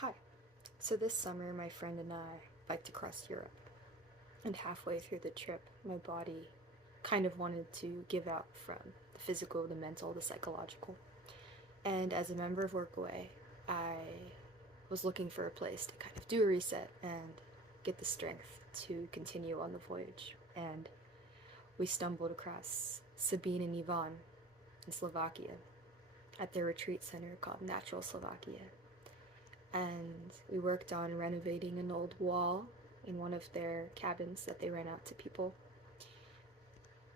Hi. So this summer, my friend and I biked across Europe. And halfway through the trip, my body kind of wanted to give out from the physical, the mental, the psychological. And as a member of Workaway, I was looking for a place to kind of do a reset and get the strength to continue on the voyage. And we stumbled across Sabine and Yvon in Slovakia at their retreat center called Natural Slovakia. And we worked on renovating an old wall in one of their cabins that they rent out to people.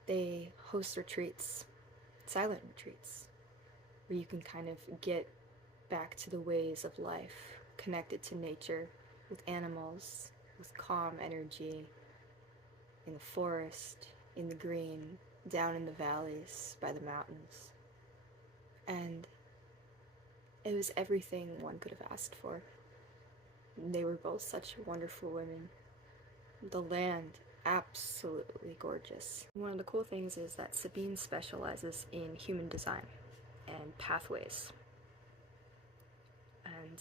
They host retreats, silent retreats, where you can kind of get back to the ways of life, connected to nature, with animals, with calm energy, in the forest, in the green, down in the valleys, by the mountains. And it was everything one could have asked for. They were both such wonderful women. The land, absolutely gorgeous. One of the cool things is that Sabine specializes in human design and pathways. And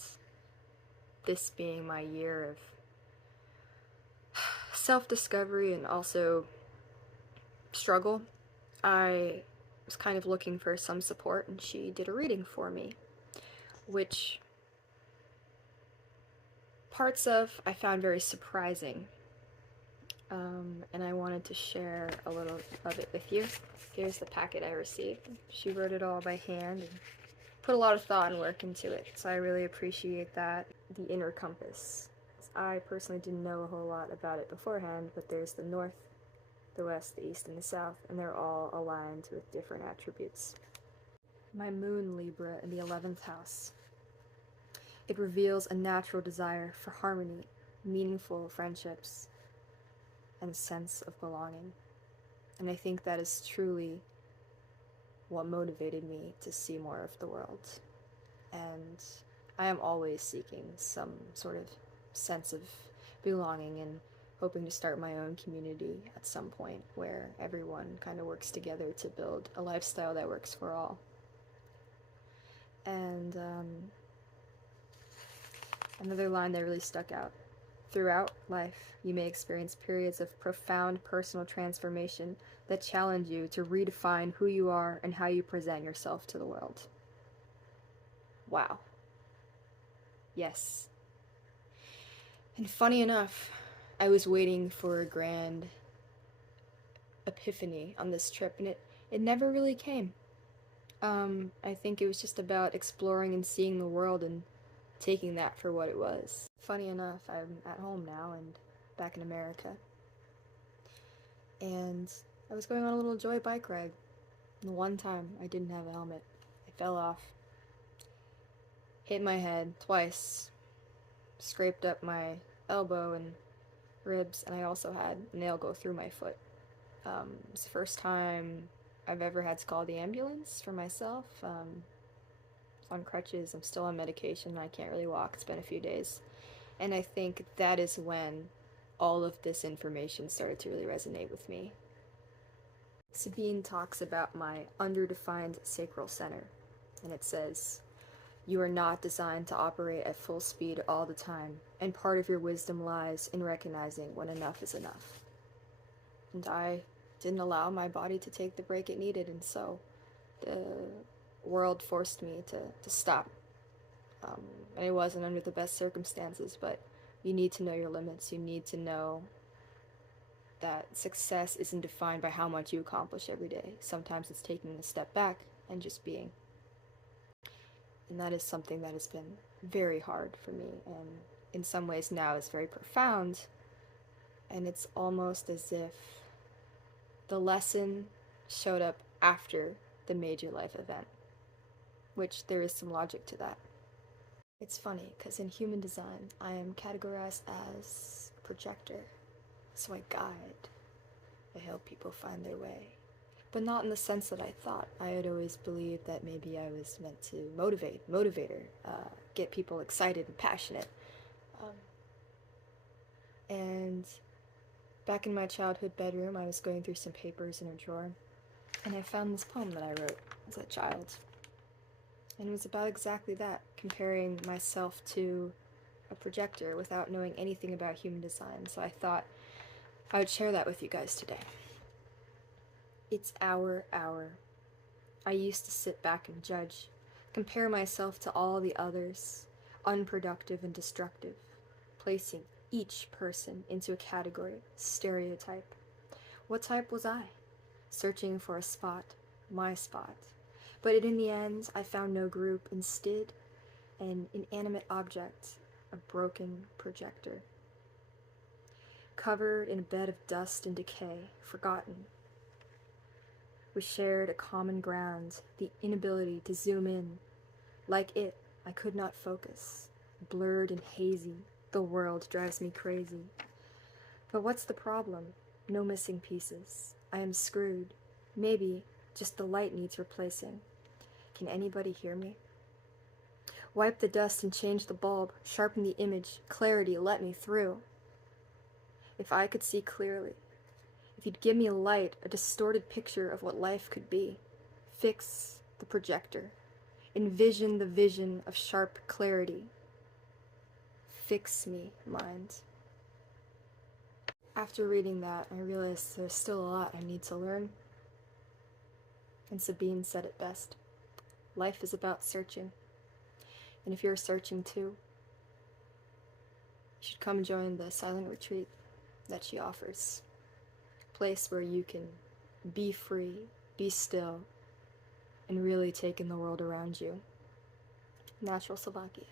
this being my year of self-discovery and also struggle, I was kind of looking for some support, and she did a reading for me, which parts of I found very surprising. And I wanted to share a little of it with you. Here's the packet I received. She wrote it all by hand and put a lot of thought and work into it, so I really appreciate that. The inner compass. I personally didn't know a whole lot about it beforehand, but there's the north, the west, the east, and the south, and they're all aligned with different attributes. My moon Libra in the 11th house. It reveals a natural desire for harmony, meaningful friendships, and a sense of belonging. And I think that is truly what motivated me to see more of the world. And I am always seeking some sort of sense of belonging and hoping to start my own community at some point where everyone kind of works together to build a lifestyle that works for all. And another line that really stuck out. Throughout life, you may experience periods of profound personal transformation that challenge you to redefine who you are and how you present yourself to the world. Wow. Yes. And funny enough, I was waiting for a grand epiphany on this trip, and it never really came. I think it was just about exploring and seeing the world and taking that for what it was. Funny enough, I'm at home now and back in America. And I was going on a little joy bike ride. And the one time I didn't have a helmet. I fell off, hit my head twice, scraped up my elbow and ribs, and I also had a nail go through my foot. It's the first time I've ever had to call the ambulance for myself. On crutches, I'm still on medication, I can't really walk, it's been a few days. And I think that is when all of this information started to really resonate with me. Sabine talks about my underdefined sacral center, and it says, "You are not designed to operate at full speed all the time, and part of your wisdom lies in recognizing when enough is enough." And I didn't allow my body to take the break it needed, and so the world forced me to stop. And it wasn't under the best circumstances, but you need to know your limits. You need to know that success isn't defined by how much you accomplish every day. Sometimes it's taking a step back and just being. And that is something that has been very hard for me, and in some ways now it's very profound, and it's almost as if the lesson showed up after the major life event, which there is some logic to that. It's funny, because in human design, I am categorized as a projector, so I guide, I help people find their way. But not in the sense that I thought. I had always believed that maybe I was meant to motivator, get people excited and passionate. And back in my childhood bedroom, I was going through some papers in a drawer, and I found this poem that I wrote as a child. And it was about exactly that, comparing myself to a projector without knowing anything about human design, so I thought I would share that with you guys today. It's our hour. I used to sit back and judge, compare myself to all the others, unproductive and destructive, placing each person into a category, stereotype. What type was I? Searching for a spot, my spot. But in the end, I found no group, instead, an inanimate object, a broken projector. Covered in a bed of dust and decay, forgotten. We shared a common ground, the inability to zoom in. Like it, I could not focus. Blurred and hazy, the world drives me crazy. But what's the problem? No missing pieces. I am screwed. Maybe just the light needs replacing. Can anybody hear me? Wipe the dust and change the bulb, sharpen the image, clarity let me through. If I could see clearly, if you'd give me light, a distorted picture of what life could be, fix the projector, envision the vision of sharp clarity. Fix me, mind. After reading that, I realized there's still a lot I need to learn. And Sabine said it best. Life is about searching. And if you're searching too, you should come join the silent retreat that she offers. A place where you can be free, be still, and really take in the world around you. Natural Slovakia.